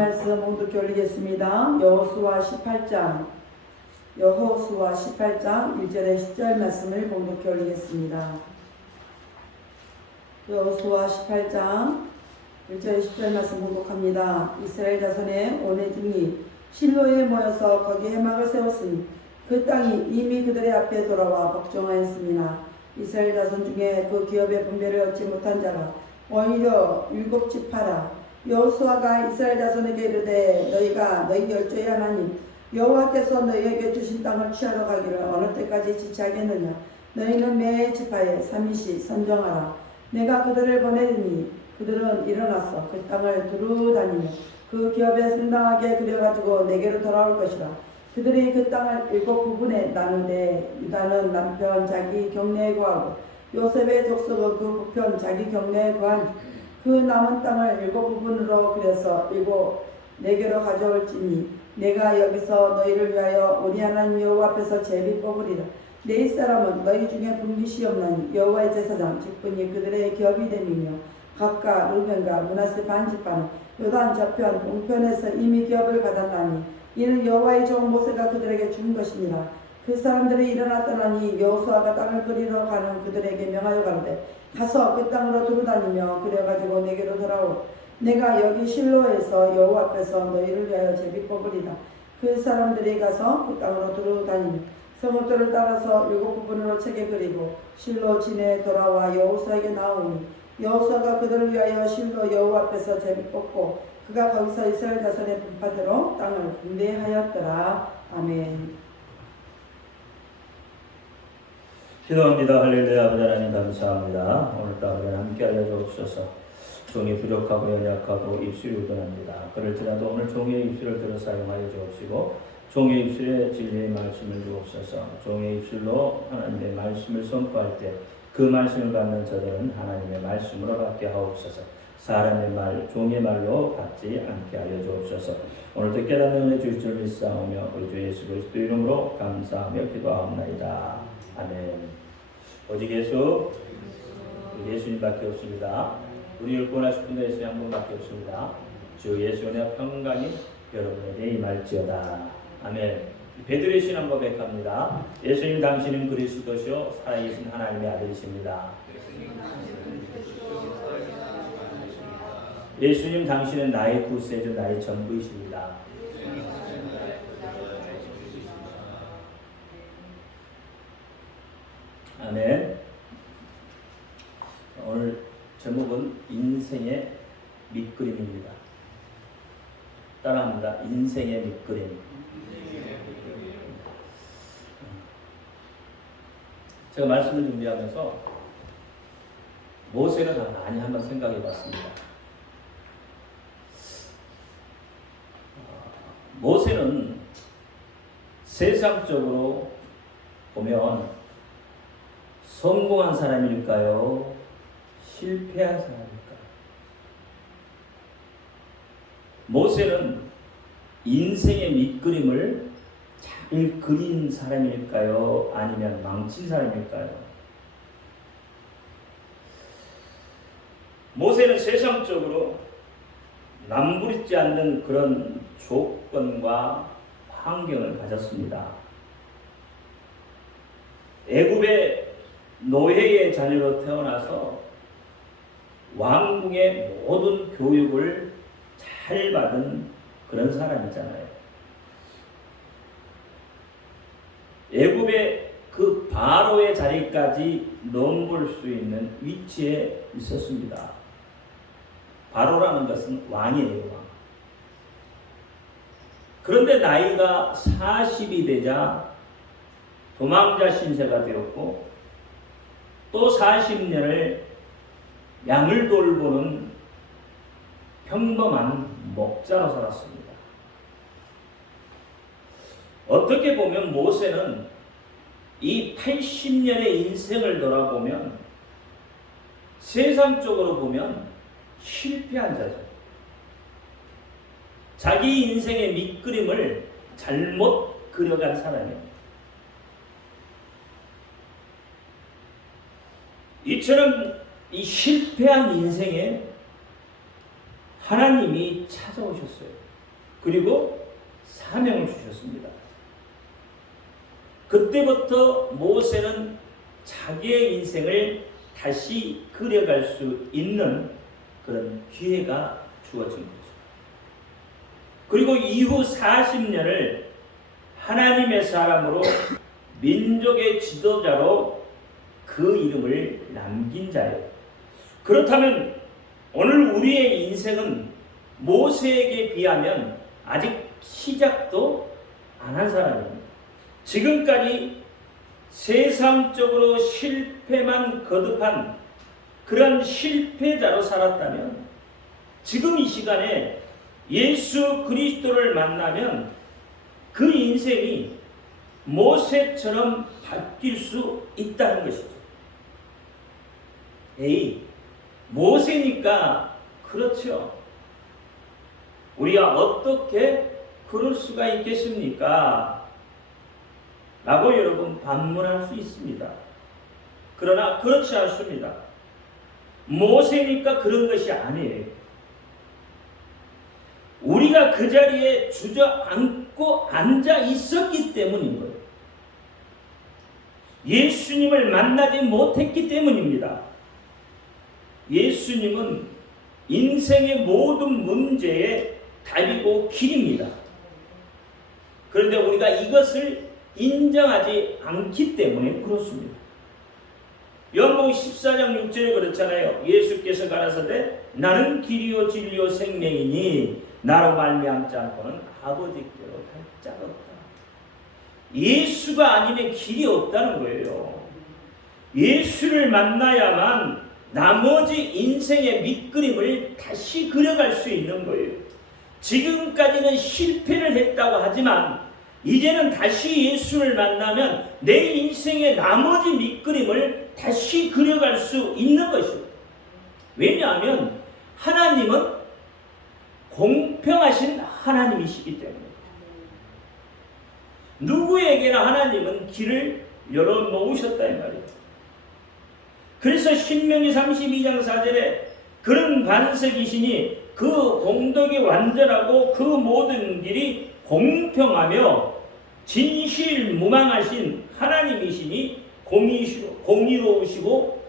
말씀 모두 올리겠습니다. 여호수아 18장 1절에 10절 말씀을 봉독해 올리겠습니다. 여호수아 18장 1절에 10절 말씀 봉독합니다. 이스라엘 자손의 온 등이 실로에 모여서 거기에 막을 세웠으니 그 땅이 이미 그들의 앞에 돌아와 복종하였습니다. 이스라엘 자손 중에 그 기업의 분배를 얻지 못한 자가 오히려 7지파라. 여호수아가 이스라엘 자손에게 이르되 너희가 너희 열조의 하나님 여호와께서 너희에게 주신 땅을 취하러 가기를 어느 때까지 지체하겠느냐. 너희는 매 지파에 삼위씩 선정하라. 내가 그들을 보내리니 그들은 일어나서 그 땅을 두루 다니며 그 기업에 상당하게 그려가지고 내게로 돌아올 것이라. 그들이 그 땅을 7부분에 나누되 유다는 남편 자기 경내에 거하고 요셉의 족속은 그 부편 자기 경내에 거한 그 남은 땅을 7부분으로 그려서 내게로 가져올지니 내가 여기서 너희를 위하여 우리 하나님 여호와 앞에서 제비 뽑으리라. 네 사람은 너희 중에 분깃이 없나니 여호와의 제사장 직분이 그들의 기업이 됨이며 각각 르벤과 므낫세 반지파는 요단 저편 동편에서 이미 기업을 받았나니 이는 여호와의 종 모세가 그들에게 준 것이니라. 그 사람들이 일어나 떠나니 여호수아가 땅을 그리러 가는 그들에게 명하여 가로되 가서 그 땅으로 두루 다니며 그래가지고 내게로 돌아오. 내가 여기 실로에서 여호와 앞에서 너희를 위하여 제비 뽑으리라. 그 사람들이 가서 그 땅으로 두루 다니며 성읍들을 따라서 7부분으로 책에 그리고 실로 진에 돌아와 여호수아에게 나오니 여호수아가 그들을 위하여 실로 여호와 앞에서 제비 뽑고 그가 거기서 이스라엘 자손의 분파대로 땅을 분배하였더라. 아멘. 기도합니다. 할렐루야. 아버지 하나님 감사합니다. 오늘도 아버지 함께 하여 주옵소서. 종이 부족하고 연약하고 입술이 우둔합니다. 그럴지라도 오늘 종의 입술을 들어 사용하여 주옵시고 종의 입술에 진리의 말씀을 주옵소서. 종의 입술로 하나님의 말씀을 선포할 때 그 말씀을 받는 저들은 하나님의 말씀으로 받게 하옵소서. 사람의 말, 종의 말로 받지 않게 하여 주옵소서. 오늘도 깨닫는 은혜 주실 줄 믿사오며 우리 주 예수 그리스도 이름으로 감사하며 기도하옵나이다. 아멘. 오직 예수님밖에 없습니다. 우리를 구원하실 분도 예수님 한 분밖에 없습니다. 주 예수의 평강이 여러분에게 임할지어다. 아멘. 베드로의 신 한번 고백합니다. 예수님 당신은 그리스도시요 살아계신 하나님의 아들이십니다. 예수님 당신은 나의 구세주 나의 전부이십니다. 아멘. 오늘 제목은 인생의 밑그림입니다. 따라합니다. 인생의 밑그림. 제가 말씀을 준비하면서 모세를 많이 한번 생각해 봤습니다. 모세는 세상적으로 보면 성공한 사람일까요? 실패한 사람일까요? 모세는 인생의 밑그림을 잘 그린 사람일까요? 아니면 망친 사람일까요? 모세는 세상적으로 남부럽지 않는 그런 조건과 환경을 가졌습니다. 애굽의 노예의 자녀로 태어나서 왕궁의 모든 교육을 잘 받은 그런 사람이잖아요. 애굽의 그 바로의 자리까지 넘볼 수 있는 위치에 있었습니다. 바로라는 것은 왕이에요. 왕. 그런데 나이가 40이 되자 도망자 신세가 되었고 또 40년을 양을 돌보는 평범한 목자로 살았습니다. 어떻게 보면 모세는 이 80년의 인생을 돌아보면 세상적으로 보면 실패한 자죠. 자기 인생의 밑그림을 잘못 그려간 사람이에요. 이처럼 이 실패한 인생에 하나님이 찾아오셨어요. 그리고 사명을 주셨습니다. 그때부터 모세는 자기의 인생을 다시 그려갈 수 있는 그런 기회가 주어진 거죠. 그리고 이후 40년을 하나님의 사람으로 민족의 지도자로 그 이름을 남긴 자예요. 그렇다면 오늘 우리의 인생은 모세에게 비하면 아직 시작도 안 한 사람입니다. 지금까지 세상적으로 실패만 거듭한 그런 실패자로 살았다면 지금 이 시간에 예수 그리스도를 만나면 그 인생이 모세처럼 바뀔 수 있다는 것이죠. 에이, 모세니까 그렇죠. 우리가 어떻게 그럴 수가 있겠습니까? 라고 여러분 반문할 수 있습니다. 그러나 그렇지 않습니다. 모세니까 그런 것이 아니에요. 우리가 그 자리에 주저앉고 앉아 있었기 때문인 거예요. 예수님을 만나지 못했기 때문입니다. 예수님은 인생의 모든 문제의 답이고 길입니다. 그런데 우리가 이것을 인정하지 않기 때문에 그렇습니다. 요한복음 14장 6절에 그렇잖아요. 예수께서 가라사대 나는 길이요 진리요 생명이니 나로 말미암지 않고는 아버지께로 갈 자가 없다. 예수가 아니면 길이 없다는 거예요. 예수를 만나야만 나머지 인생의 밑그림을 다시 그려갈 수 있는 거예요. 지금까지는 실패를 했다고 하지만 이제는 다시 예수를 만나면 내 인생의 나머지 밑그림을 다시 그려갈 수 있는 것이에요. 왜냐하면 하나님은 공평하신 하나님이시기 때문에 누구에게나 하나님은 길을 열어놓으셨다 이 말이에요. 그래서 신명기 32장 4절에 그런 반석이시니 그 공덕이 완전하고 그 모든 길이 공평하며 진실무망하신 하나님이시니 공의로우시고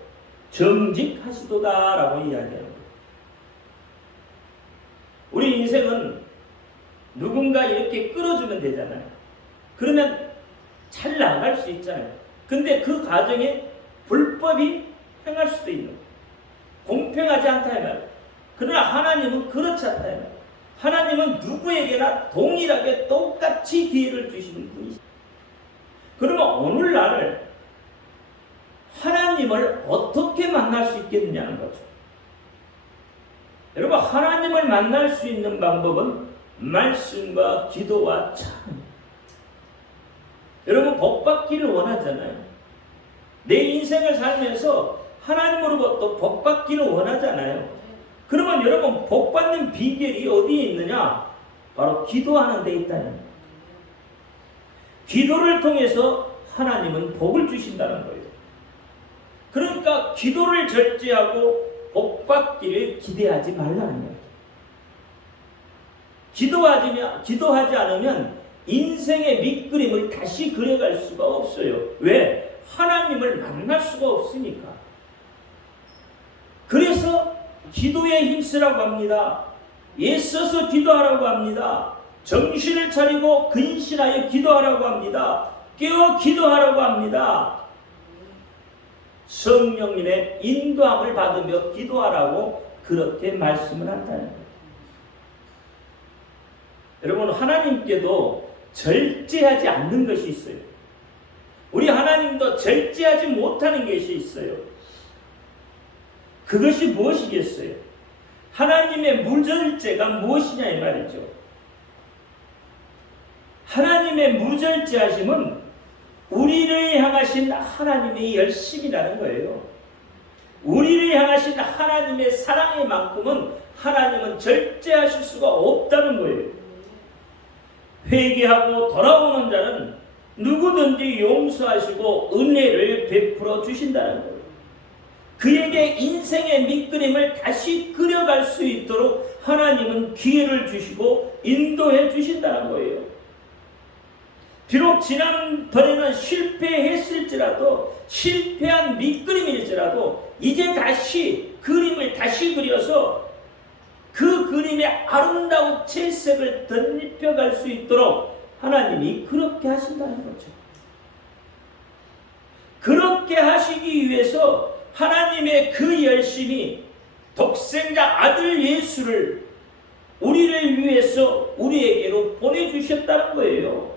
정직하시도다라고 이야기하는 거예요. 우리 인생은 누군가 이렇게 끌어주면 되잖아요. 그러면 잘 나갈 수 있잖아요. 근데 그 과정에 불법이 행할 수도 있는 거예요. 공평하지 않다 이 말이에요. 그러나 하나님은 그렇지 않다 이 말이에요. 하나님은 누구에게나 동일하게 똑같이 기회를 주시는 분이시죠. 그러면 오늘날 하나님을 어떻게 만날 수 있겠느냐는 거죠. 여러분, 하나님을 만날 수 있는 방법은 말씀과 기도와 찬. 여러분, 복받기를 원하잖아요. 내 인생을 살면서 하나님으로부터 복받기를 원하잖아요. 그러면 여러분, 복받는 비결이 어디에 있느냐? 바로 기도하는 데 있다는 거예요. 기도를 통해서 하나님은 복을 주신다는 거예요. 그러니까 기도를 절제하고 복받기를 기대하지 말라는 거예요. 기도하지 않으면 인생의 밑그림을 다시 그려갈 수가 없어요. 왜? 하나님을 만날 수가 없으니까. 그래서 기도에 힘쓰라고 합니다. 애써서 기도하라고 합니다. 정신을 차리고 근신하여 기도하라고 합니다. 깨어 기도하라고 합니다. 성령님의 인도함을 받으며 기도하라고 그렇게 말씀을 한다는 거예요. 여러분, 하나님께도 절제하지 않는 것이 있어요. 우리 하나님도 절제하지 못하는 것이 있어요. 그것이 무엇이겠어요? 하나님의 무절제가 무엇이냐 이 말이죠. 하나님의 무절제하심은 우리를 향하신 하나님의 열심이라는 거예요. 우리를 향하신 하나님의 사랑의 만큼은 하나님은 절제하실 수가 없다는 거예요. 회개하고 돌아오는 자는 누구든지 용서하시고 은혜를 베풀어 주신다는 거예요. 그에게 인생의 밑그림을 다시 그려갈 수 있도록 하나님은 기회를 주시고 인도해 주신다는 거예요. 비록 지난번에는 실패했을지라도, 실패한 밑그림일지라도 이제 다시 그림을 다시 그려서 그 그림의 아름다운 채색을 덧입혀갈 수 있도록 하나님이 그렇게 하신다는 거죠. 그렇게 하시기 위해서 하나님의 그 열심이 독생자 아들 예수를 우리를 위해서 우리에게로 보내주셨다는 거예요.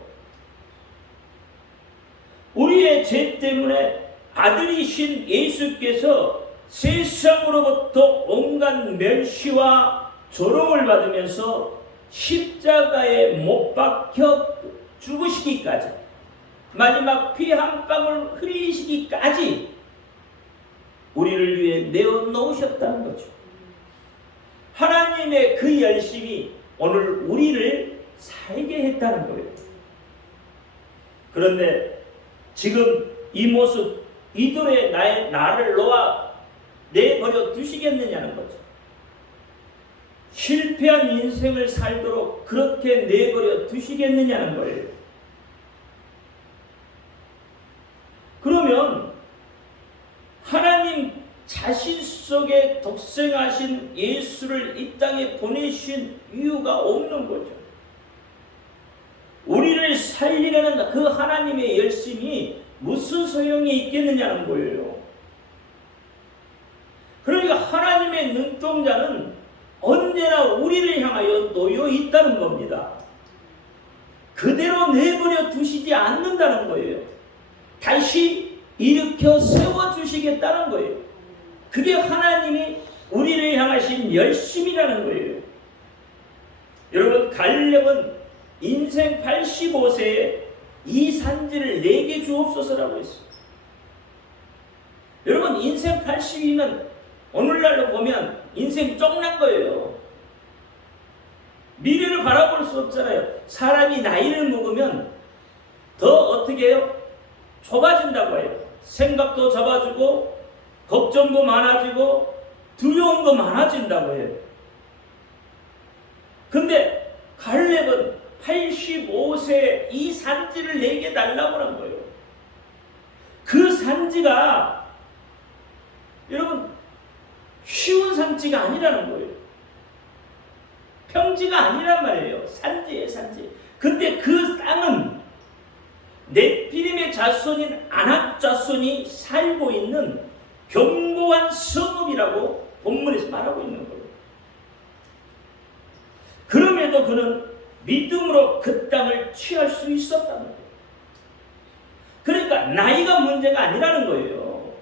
우리의 죄 때문에 아들이신 예수께서 세상으로부터 온갖 멸시와 조롱을 받으면서 십자가에 못 박혀 죽으시기까지, 마지막 피 한 방울 흘리시기까지 우리를 위해 내어놓으셨다는 거죠. 하나님의 그 열심이 오늘 우리를 살게 했다는 거예요. 그런데 지금 이 모습, 이들의 나를 놓아 내버려 두시겠느냐는 거죠. 실패한 인생을 살도록 그렇게 내버려 두시겠느냐는 거예요. 그러면 하나님 자신 속에 독생하신 예수를 이 땅에 보내신 이유가 없는 거죠. 우리를 살리려는 그 하나님의 열심이 무슨 소용이 있겠느냐는 거예요. 그러니까 하나님의 눈동자는 언제나 우리를 향하여 놓여 있다는 겁니다. 그대로 내버려 두시지 않는다는 거예요. 다시 일으켜 세워주시겠다는 거예요. 그게 하나님이 우리를 향하신 열심이라는 거예요. 여러분, 갈렙은 인생 85세에 이 산지를 내게 주옵소서라고 했어요. 여러분, 인생 80이면 오늘날로 보면 인생 쫑난 거예요. 미래를 바라볼 수 없잖아요. 사람이 나이를 먹으면 더 어떻게 해요? 좁아진다고 해요. 생각도 좁아지고 걱정도 많아지고 두려움도 많아진다고 해요. 근데 갈렙은 85세에 이 산지를 내게 달라고 한 거예요. 그 산지가 여러분 쉬운 산지가 아니라는 거예요. 평지가 아니란 말이에요. 산지예요, 산지. 근데 그 땅은 넷피림의 자손인 아낙 자손이 살고 있는 견고한 성읍이라고 본문에서 말하고 있는 거예요. 그럼에도 그는 믿음으로 그 땅을 취할 수 있었다는 거예요. 그러니까 나이가 문제가 아니라는 거예요.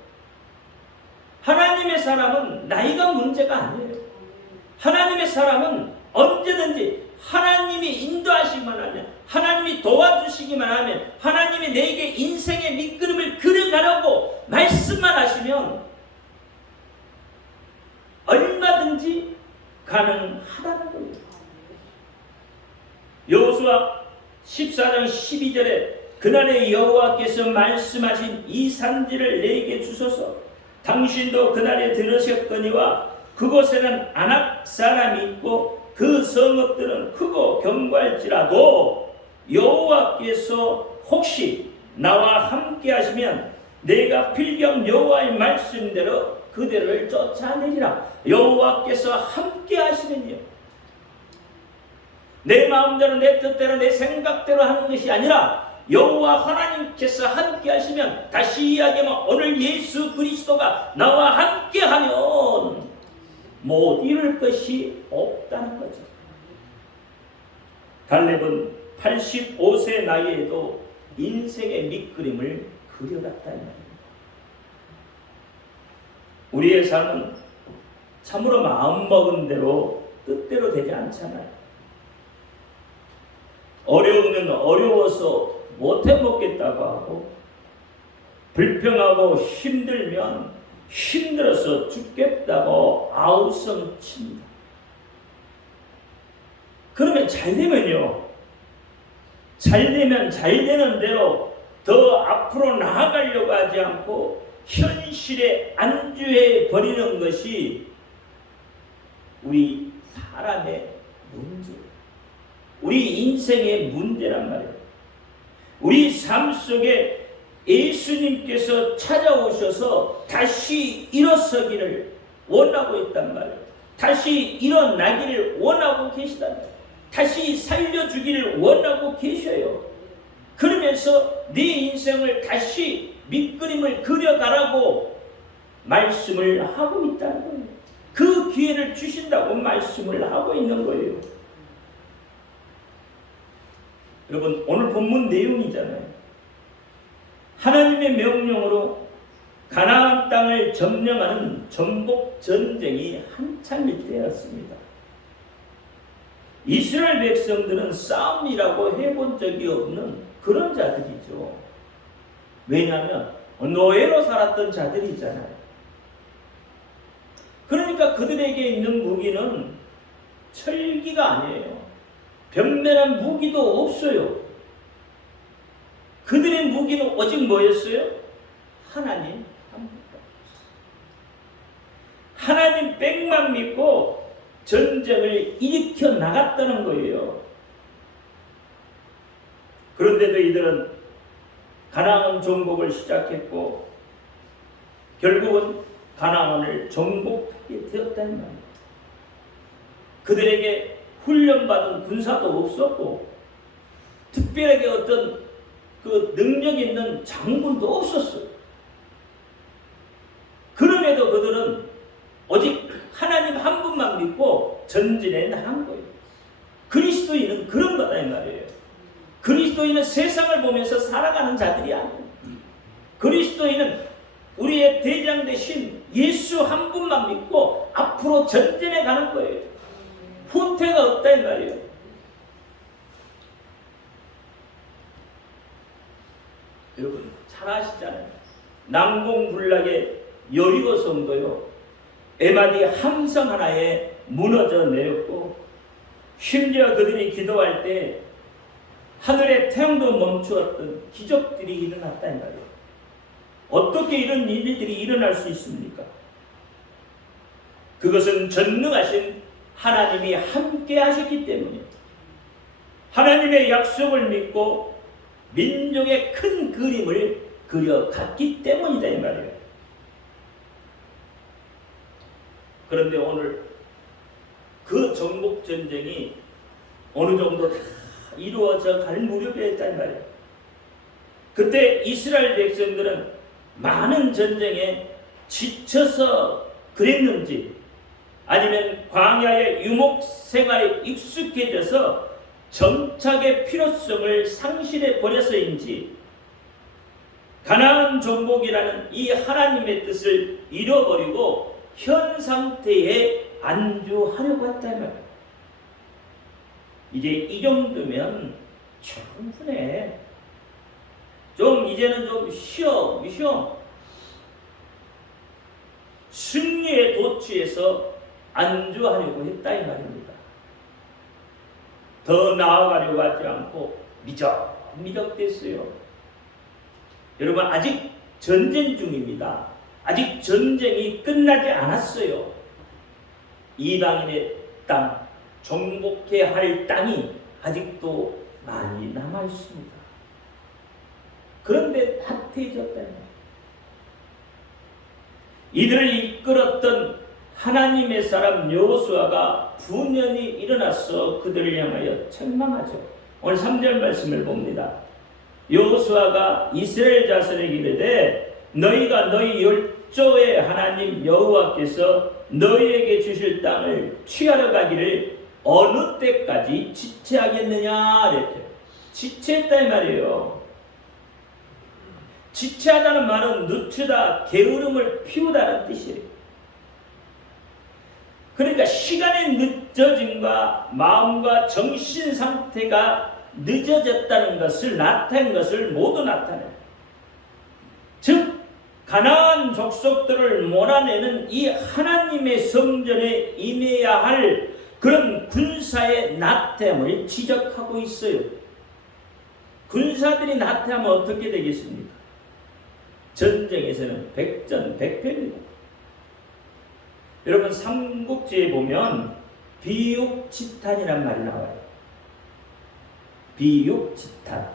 하나님의 사람은 나이가 문제가 아니에요. 하나님의 사람은 언제든지 하나님이 인도하시기만 하면, 하나님이 도와주시기만 하면, 하나님이 내게 인생의 밑그림을 그려가라고 말씀만 하시면 얼마든지 가능하다는 거예요. 여호수아 14장 12절에 그날에 여호와께서 말씀하신 이 산지를 내게 주소서. 당신도 그날에 들으셨거니와 그곳에는 아낙 사람이 있고 그 성읍들은 크고 견고할지라도 여호와께서 혹시 나와 함께 하시면 내가 필경 여호와의 말씀대로 그들을 쫓아내리라. 여호와께서 함께 하시면요, 내 마음대로 내 뜻대로 내 생각대로 하는 것이 아니라 여호와 하나님께서 함께 하시면, 다시 이야기하면 오늘 예수 그리스도가 나와 함께 하면 못 이룰 것이 없다는 거죠. 갈렙은 85세 나이에도 인생의 밑그림을 그려갔다는 말입니다. 우리의 삶은 참으로 마음먹은 대로 뜻대로 되지 않잖아요. 어려우면 어려워서 못해 먹겠다고 하고, 불평하고 힘들면 힘들어서 죽겠다고 아우성 칩니다. 그러면 잘 되면요, 잘 되면 잘 되는 대로 더 앞으로 나아가려고 하지 않고 현실에 안주해 버리는 것이 우리 사람의 문제, 우리 인생의 문제란 말이에요. 우리 삶 속에 예수님께서 찾아오셔서 다시 일어서기를 원하고 있단 말이에요. 다시 일어나기를 원하고 계시단 말이에요. 다시 살려주기를 원하고 계셔요. 그러면서 네 인생을 다시 밑그림을 그려가라고 말씀을 하고 있다는 거예요. 그 기회를 주신다고 말씀을 하고 있는 거예요. 여러분, 오늘 본문 내용이잖아요. 하나님의 명령으로 가나안 땅을 점령하는 정복 전쟁이 한참일 때였습니다. 이스라엘 백성들은 싸움이라고 해본 적이 없는 그런 자들이죠. 왜냐하면 노예로 살았던 자들이잖아요. 그러니까 그들에게 있는 무기는 철기가 아니에요. 변면한 무기도 없어요. 그들의 무기는 오직 뭐였어요? 하나님 한 분밖에 없어요. 하나님 빽만 믿고 전쟁을 일으켜 나갔다는 거예요. 그런데도 이들은 가나안 정복을 시작했고 결국은 가나안을 정복하게 되었다는 말이에요. 그들에게 훈련받은 군사도 없었고 특별하게 어떤 그 능력 있는 장군도 없었어요. 그럼에도 그들은 오직 하나님 한 분만 믿고 전진해 나간 거예요. 그리스도인은 그런 거다 이 말이에요. 그리스도인은 세상을 보면서 살아가는 자들이 아니에요. 그리스도인은 우리의 대장 되신 예수 한 분만 믿고 앞으로 전진해 가는 거예요. 후퇴가 없다 이 말이에요. 여러분 잘 아시잖아요. 난공불락의 여리고 성도요, 에마디 함성 하나에 무너져 내렸고 심지어 그들이 기도할 때 하늘의 태양도 멈추었던 기적들이 일어났다 이 말이에요. 어떻게 이런 일들이 일어날 수 있습니까? 그것은 전능하신 하나님이 함께 하셨기 때문이에요. 하나님의 약속을 믿고 민족의 큰 그림을 그려갔기 때문이다 이 말이에요. 그런데 오늘 그 정복전쟁이 어느 정도 다 이루어져 갈 무렵에 있단 말이에요. 그때 이스라엘 백성들은 많은 전쟁에 지쳐서 그랬는지 아니면 광야의 유목 생활에 익숙해져서 정착의 필요성을 상실해 버려서인지 가나안 정복이라는 이 하나님의 뜻을 잃어버리고 현 상태에 안주하려고 했다는 말이에요. 이제 이 정도면 충분해. 좀 이제는 좀 쉬어. 승리에 도취해서 안주하려고 했다 이 말입니다. 더 나아가려고 하지 않고 미적 됐어요. 여러분 아직 전쟁 중입니다. 아직 전쟁이 끝나지 않았어요. 이방인의 땅, 정복해야 할 땅이 아직도 많이 남아 있습니다. 그런데 나태해졌다. 이들을 이끌었던 하나님의 사람 여호수아가 분연히 일어나서 그들을 향하여 책망하죠. 오늘 3절 말씀을 봅니다. 여호수아가 이스라엘 자손에게 이르되 너희가 너희 열조의 하나님 여호와께서 너희에게 주실 땅을 취하러 가기를 어느 때까지 지체하겠느냐 이랬죠. 지체했다 이 말이에요. 지체하다는 말은 늦추다, 게으름을 피우다는 뜻이에요. 그러니까 시간의 늦어짐과 마음과 정신 상태가 늦어졌다는 것을 나타낸 것을 모두 나타내요. 즉 가나안 족속들을 몰아내는 이 하나님의 성전에 임해야 할 그런 군사의 나태함을 지적하고 있어요. 군사들이 나태하면 어떻게 되겠습니까? 전쟁에서는 백전백패입니다. 여러분 삼국지에 보면 비육지탄이란 말이 나와요. 비육지탄.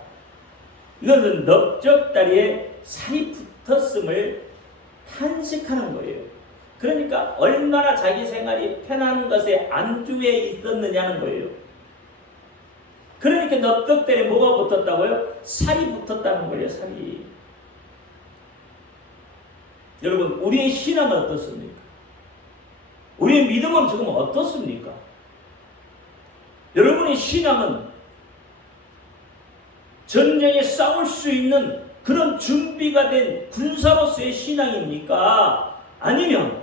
이것은 넓적다리에 살이 붙었음을 탄식하는 거예요. 그러니까 얼마나 자기 생활이 편한 것에 안주해 있었느냐는 거예요. 그러니까 넓적다리에 뭐가 붙었다고요? 살이 붙었다는 거예요. 살이. 여러분, 우리의 신앙은 어떻습니까? 우리의 믿음은 지금 어떻습니까? 여러분의 신앙은 전쟁에 싸울 수 있는 그런 준비가 된 군사로서의 신앙입니까? 아니면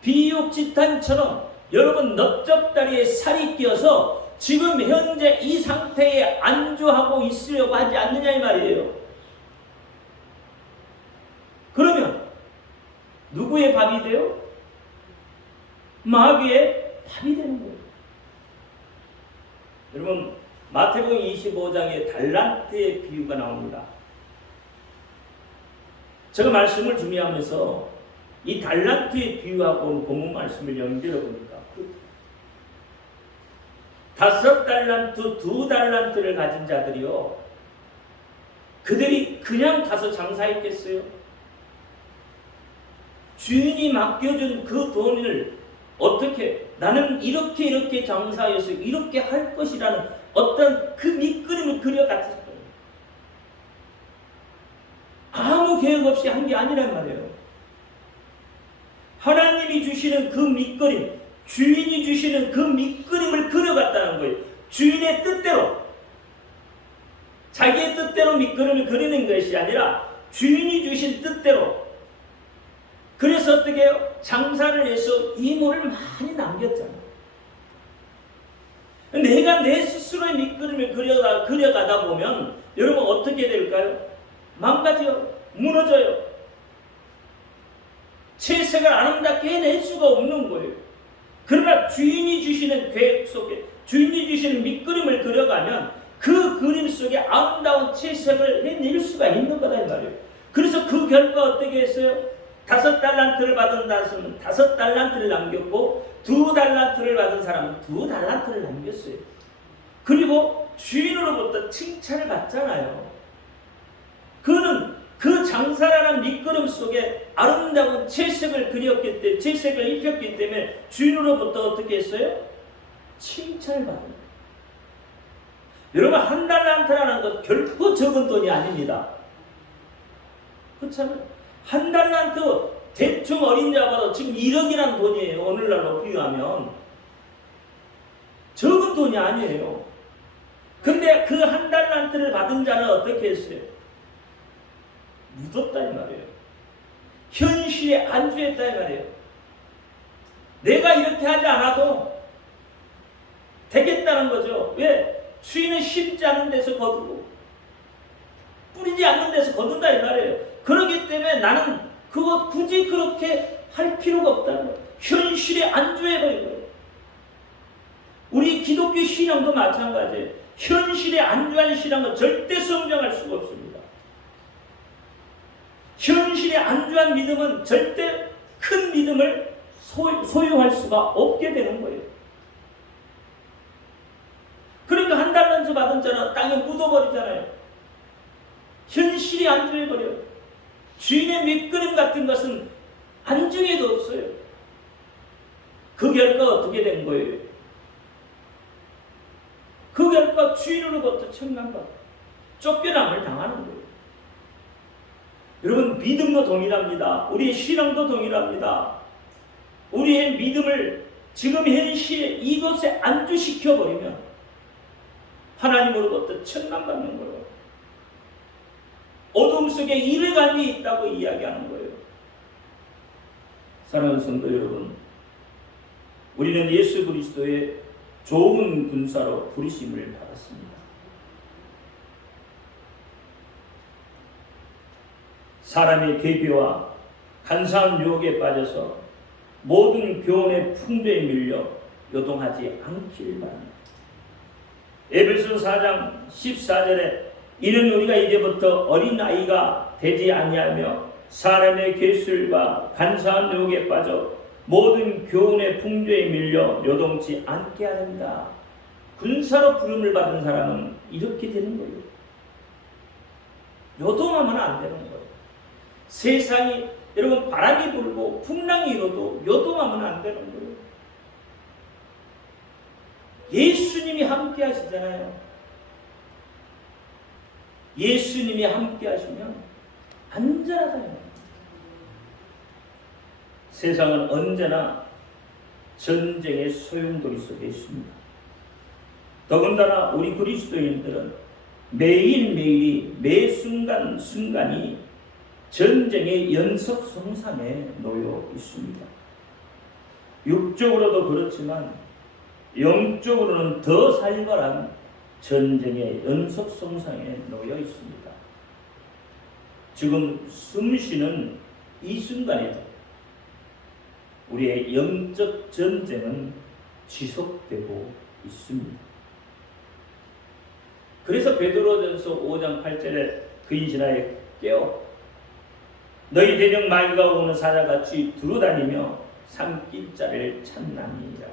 비육지탄처럼 여러분 넓적다리에 살이 끼어서 지금 현재 이 상태에 안주하고 있으려고 하지 않느냐 이 말이에요. 그러면 누구의 밥이 돼요? 마귀의 밥이 되는 거예요. 여러분, 마태복음 25장에 달란트의 비유가 나옵니다. 제가 말씀을 준비하면서 이 달란트의 비유하고 본문 말씀을 연결해 보니까 5달란트, 2달란트를 가진 자들이요, 그들이 그냥 가서 장사했겠어요? 주인이 맡겨준 그 돈을 어떻게 나는 이렇게 장사해서 이렇게 할 것이라는 어떤 그 밑그림을 그려갔을 거예요. 아무 계획 없이 한 게 아니란 말이에요. 하나님이 주시는 그 밑그림, 주인이 주시는 그 밑그림을 그려갔다는 거예요. 주인의 뜻대로, 자기의 뜻대로 밑그림을 그리는 것이 아니라 주인이 주신 뜻대로. 그래서 어떻게 해요? 장사를 해서 이물을 많이 남겼잖아. 내가 내 스스로의 밑그림을 그려가다 보면 여러분 어떻게 될까요? 망가져요. 무너져요. 채색을 아름답게 해낼 수가 없는 거예요. 그러나 주인이 주시는 계획 속에, 주인이 주시는 밑그림을 그려가면 그 그림 속에 아름다운 채색을 해낼 수가 있는 거다 이 말이에요. 그래서 그 결과 어떻게 했어요? 5달란트를 받은 사람은 5달란트를 남겼고 2달란트를 받은 사람은 2달란트를 남겼어요. 그리고 주인으로부터 칭찬을 받잖아요. 그는 그 장사라는 밑그림 속에 아름다운 채색을 그렸기 때문에, 채색을 입혔기 때문에 주인으로부터 어떻게 했어요? 칭찬을 받은 거예요. 여러분, 1달란트라는 것 결코 적은 돈이 아닙니다. 그렇잖아요. 1달란트 대충 어린 자봐도 지금 1억이라는 돈이에요. 오늘날로 비유하면 적은 돈이 아니에요. 근데 그 1달란트를 받은 자는 어떻게 했어요? 묻었다 이 말이에요. 현실에 안주했다 이 말이에요. 내가 이렇게 하지 않아도 되겠다는 거죠. 왜? 주인은 심지 않은 데서 거두고 뿌리지 않는 데서 거둔다 이 말이에요. 그렇기 때문에 나는 그것 굳이 그렇게 할 필요가 없다는 거예요. 현실에 안주해버린 거예요. 우리 기독교 신앙도 마찬가지예요. 현실에 안주한 신앙은 절대 성장할 수가 없습니다. 현실에 안주한 믿음은 절대 큰 믿음을 소유할 수가 없게 되는 거예요. 그러니까 1달란트 받은 자는 땅에 묻어버리잖아요. 현실이 안주해버려요. 주인의 밑그림 같은 것은 안중에도 없어요. 그 결과 어떻게 된 거예요? 그 결과 주인으로부터 청량받고 쫓겨남을 당하는 거예요. 여러분, 믿음도 동일합니다. 우리의 신앙도 동일합니다. 우리의 믿음을 지금 현실에 이곳에 안주시켜버리면 하나님으로부터 청량받는 거예요. 어둠 속에 이르감이 있다고 이야기하는 거예요. 사랑하는 성도 여러분, 우리는 예수 그리스도의 좋은 군사로 부르심을 받았습니다. 사람의 계기와 간사한 유혹에 빠져서 모든 교훈의 풍조에 밀려 요동하지 않길 바랍니다. 에베소 4장 14절에 이는 우리가 이제부터 어린아이가 되지 아니하며 사람의 괴술과 간사한 유혹에 빠져 모든 교훈의 풍조에 밀려 요동치 않게 하는가. 군사로 부름을 받은 사람은 이렇게 되는 거예요. 요동하면 안 되는 거예요. 세상이 여러분 바람이 불고 풍랑이 일어도 요동하면 안 되는 거예요. 예수님이 함께 하시잖아요. 예수님이 함께 하시면 안전하잖아요. 세상은 언제나 전쟁의 소용돌이 속에 있습니다. 더군다나 우리 그리스도인들은 매일매일이 매 순간순간이 전쟁의 연속성상에 놓여 있습니다. 육적으로도 그렇지만 영적으로는 더 살벌한 전쟁의 연속성상에 놓여 있습니다. 지금 숨 쉬는 이 순간에도 우리의 영적 전쟁은 지속되고 있습니다. 그래서 베드로전서 5장 8절에 근신하여 깨어 너희 대적 마귀가 오는 사자같이 두루다니며 삼킬 자를 찾나니라.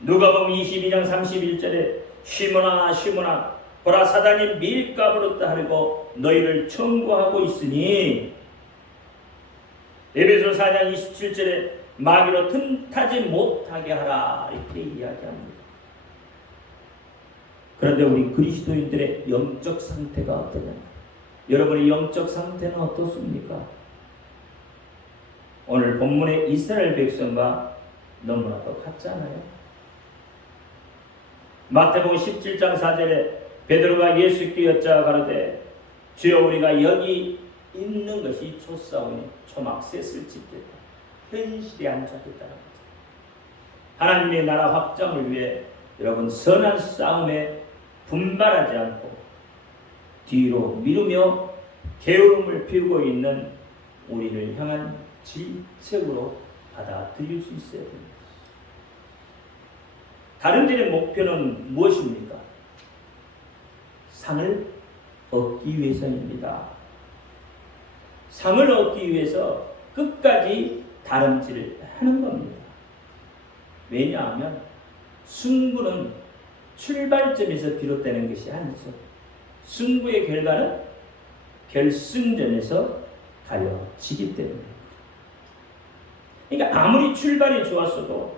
누가복음 22장 31절에 시몬아 보라 사단이 밀가부르다 하려고 너희를 청구하고 있으니 에베소 4장 27절에 마귀로 틈타지 못하게 하라 이렇게 이야기합니다. 그런데 우리 그리스도인들의 영적 상태가 어떠냐? 여러분의 영적 상태는 어떻습니까? 오늘 본문의 이스라엘 백성과 너무나도 같잖아요. 마태복음 17장 4절에 베드로가 예수께 여짜아 가로되 주여 우리가 여기 있는 것이 좋사오니 초막셋을 짓겠다. 현실에 앉아있다는 거죠. 하나님의 나라 확장을 위해 여러분 선한 싸움에 분발하지 않고 뒤로 미루며 게으름을 피우고 있는 우리를 향한 질책으로 받아들일 수 있어야 됩니다. 다른들의 목표는 무엇입니까? 상을 얻기 위해서입니다. 상을 얻기 위해서 끝까지 다름질을 하는 겁니다. 왜냐하면 승부는 출발점에서 비롯되는 것이 아니죠. 승부의 결과는 결승전에서 가려지기 때문입니다. 그러니까 아무리 출발이 좋았어도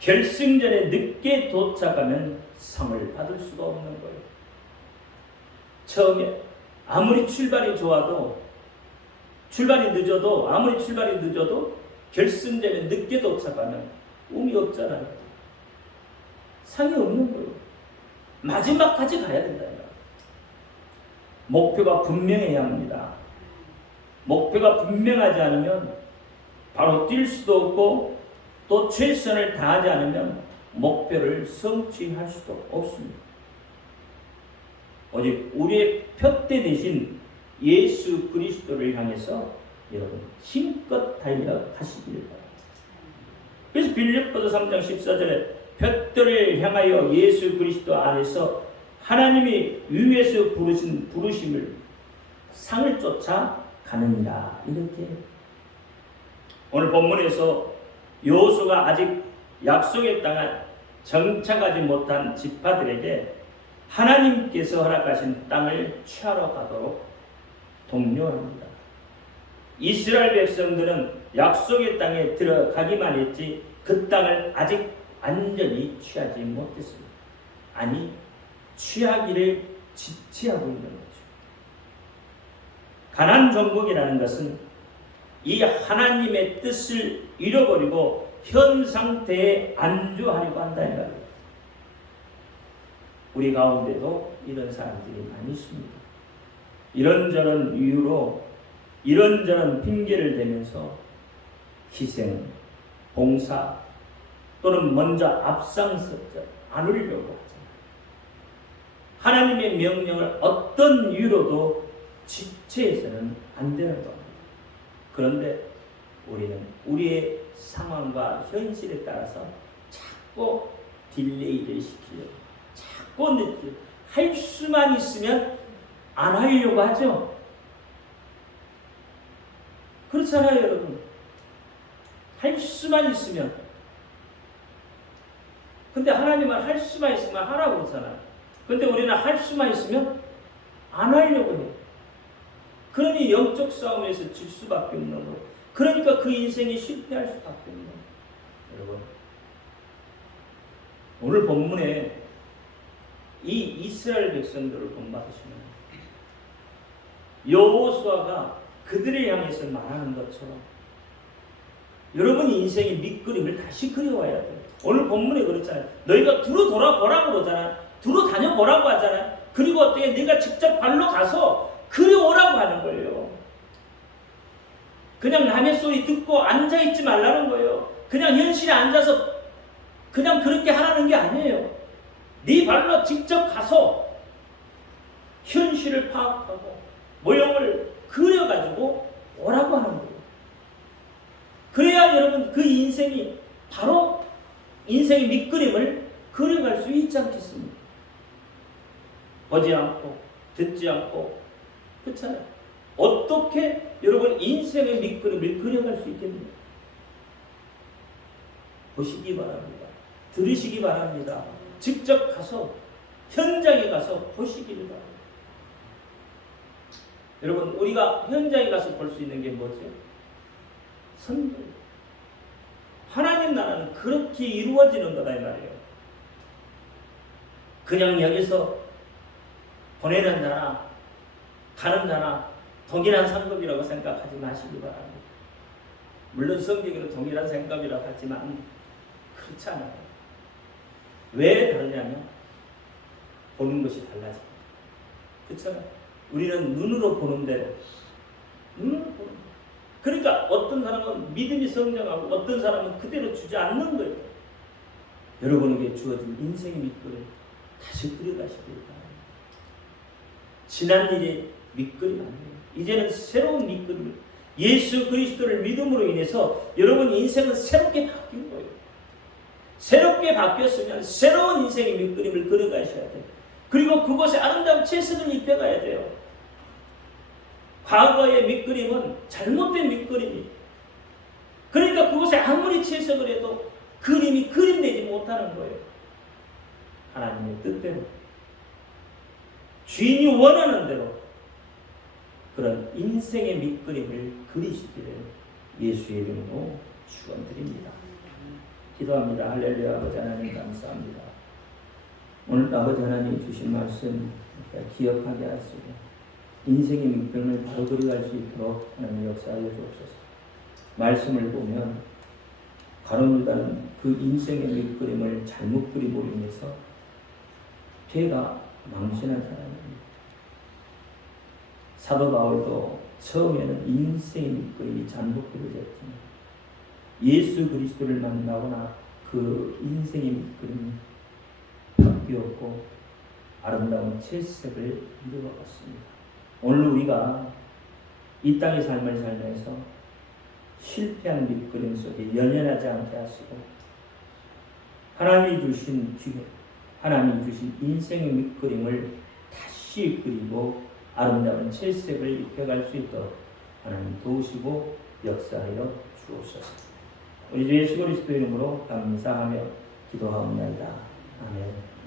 결승전에 늦게 도착하면 상을 받을 수가 없는 거예요. 처음에 아무리 출발이 좋아도 아무리 출발이 늦어도 결승전에 늦게 도착하면 의미 없잖아요. 상이 없는 거예요. 마지막까지 가야 된다. 목표가 분명해야 합니다. 목표가 분명하지 않으면 바로 뛸 수도 없고 또 최선을 다하지 않으면 목표를 성취할 수도 없습니다. 오직 우리의 표대 대신 예수 그리스도를 향해서 여러분 힘껏 달려가시기를 바랍니다. 그래서 빌립보서 3장 14절에 표대를 향하여 예수 그리스도 안에서 하나님이 위에서 부르신 부르심을 상을 쫓아 가느니라. 이렇게 오늘 본문에서 여호수아가 아직 약속의 땅에 정착하지 못한 지파들에게 하나님께서 허락하신 땅을 취하러 가도록 독려합니다. 이스라엘 백성들은 약속의 땅에 들어가기만 했지 그 땅을 아직 완전히 취하지 못했습니다. 아니 취하기를 지체하고 있는 거죠. 가나안 정복이라는 것은 이 하나님의 뜻을 잃어버리고 현 상태에 안주하려고 한다 이 말이에요. 우리 가운데도 이런 사람들이 많이 있습니다. 이런저런 이유로 이런저런 핑계를 대면서 희생, 봉사 또는 먼저 앞장서지 않으려고 하잖아요. 하나님의 명령을 어떤 이유로도 지체해서는 안 되는 겁니다. 그런데 우리는 우리의 상황과 현실에 따라서 자꾸 딜레이를 시키려고 자꾸 늦게 할 수만 있으면 안 하려고 하죠. 그렇잖아요, 여러분. 할 수만 있으면. 근데 하나님은 할 수만 있으면 하라고 그러잖아요. 근데 우리는 할 수만 있으면 안 하려고 해요. 그러니 영적 싸움에서 질 수밖에 없는 거예요. 그러니까 그 인생이 실패할 수밖에 없는 거예요. 여러분, 오늘 본문에 이 이스라엘 백성들을 본받으시면 여호수아가 그들을 향해서 말하는 것처럼 여러분 인생의 밑그림을 다시 그려와야 돼요. 오늘 본문에 그렇잖아요. 너희가 두루 돌아보라고 그러잖아요. 두루 다녀보라고 하잖아요. 그리고 어떻게 네가 직접 발로 가서 그려오라고 하는 거예요. 그냥 남의 소리 듣고 앉아있지 말라는 거예요. 그냥 현실에 앉아서 그냥 그렇게 하라는 게 아니에요. 네 발로 직접 가서 현실을 파악하고 모형을 그려가지고 오라고 하는 거예요. 그래야 여러분 그 인생이 바로 인생의 밑그림을 그려갈 수 있지 않겠습니까? 보지 않고 듣지 않고 그렇잖아요. 어떻게 여러분 인생의 밑그림을 그려갈 수 있겠습니까? 보시기 바랍니다. 들으시기 바랍니다. 직접 가서 현장에 가서 보시기를 바랍니다. 여러분 우리가 현장에 가서 볼 수 있는 게 뭐죠? 선교. 하나님 나라는 그렇게 이루어지는 거다 이 말이에요. 그냥 여기서 보내는 자나 가는 자나 동일한 상급이라고 생각하지 마시기 바랍니다. 물론 성경에는 동일한 생각이라고 하지만 그렇지 않아요. 왜 다르냐면 보는 것이 달라집니다. 그렇잖아요. 우리는 눈으로 보는 대로 눈으로 보는 대로. 그러니까 어떤 사람은 믿음이 성장하고 어떤 사람은 그대로 주저앉는 거예요. 여러분에게 주어진 인생의 밑그림 다시 그려가시길 바랍니다. 지난 일의 밑그림 아니에요. 이제는 새로운 밑그림, 예수 그리스도를 믿음으로 인해서 여러분 인생은 새롭게 바뀐 거예요. 새롭게 바뀌었으면 새로운 인생의 밑그림을 그려가셔야 돼요. 그리고 그것에 아름다운 채색을 입혀가야 돼요. 과거의 밑그림은 잘못된 밑그림이에요. 그러니까 그것에 아무리 채색을 해도 그림이 그림되지 못하는 거예요. 하나님의 뜻대로 주인이 원하는 대로 그런 인생의 밑그림을 그리시기를 예수의 이름으로 축원드립니다. 기도합니다. 할렐루야. 아버지 하나님 감사합니다. 오늘 아버지 하나님 주신 말씀 기억하게 하시고 인생의 밑그림을 바로 그려갈 수 있도록 하나님 역사하여 주옵소서. 말씀을 보면 가룟유다는 그 인생의 밑그림을 잘못 그림으로 인해서 죄가 망신한 사람입니다. 사도 바울도 처음에는 인생의 밑그림이 잘못 그려졌지만 예수 그리스도를 만나거나 그 인생의 밑그림이 바뀌었고 아름다운 채색을 이루어갔습니다. 오늘 우리가 이 땅의 삶을 살면서 실패한 밑그림 속에 연연하지 않게 하시고 하나님이 주신 기회, 하나님이 주신 인생의 밑그림을 다시 그리고 아름다운 채색을 입혀갈 수 있도록 하나님 도우시고 역사하여 주옵소서. 우리 주 예수 그리스도 이름으로 감사하며 기도하옵나이다. 아멘.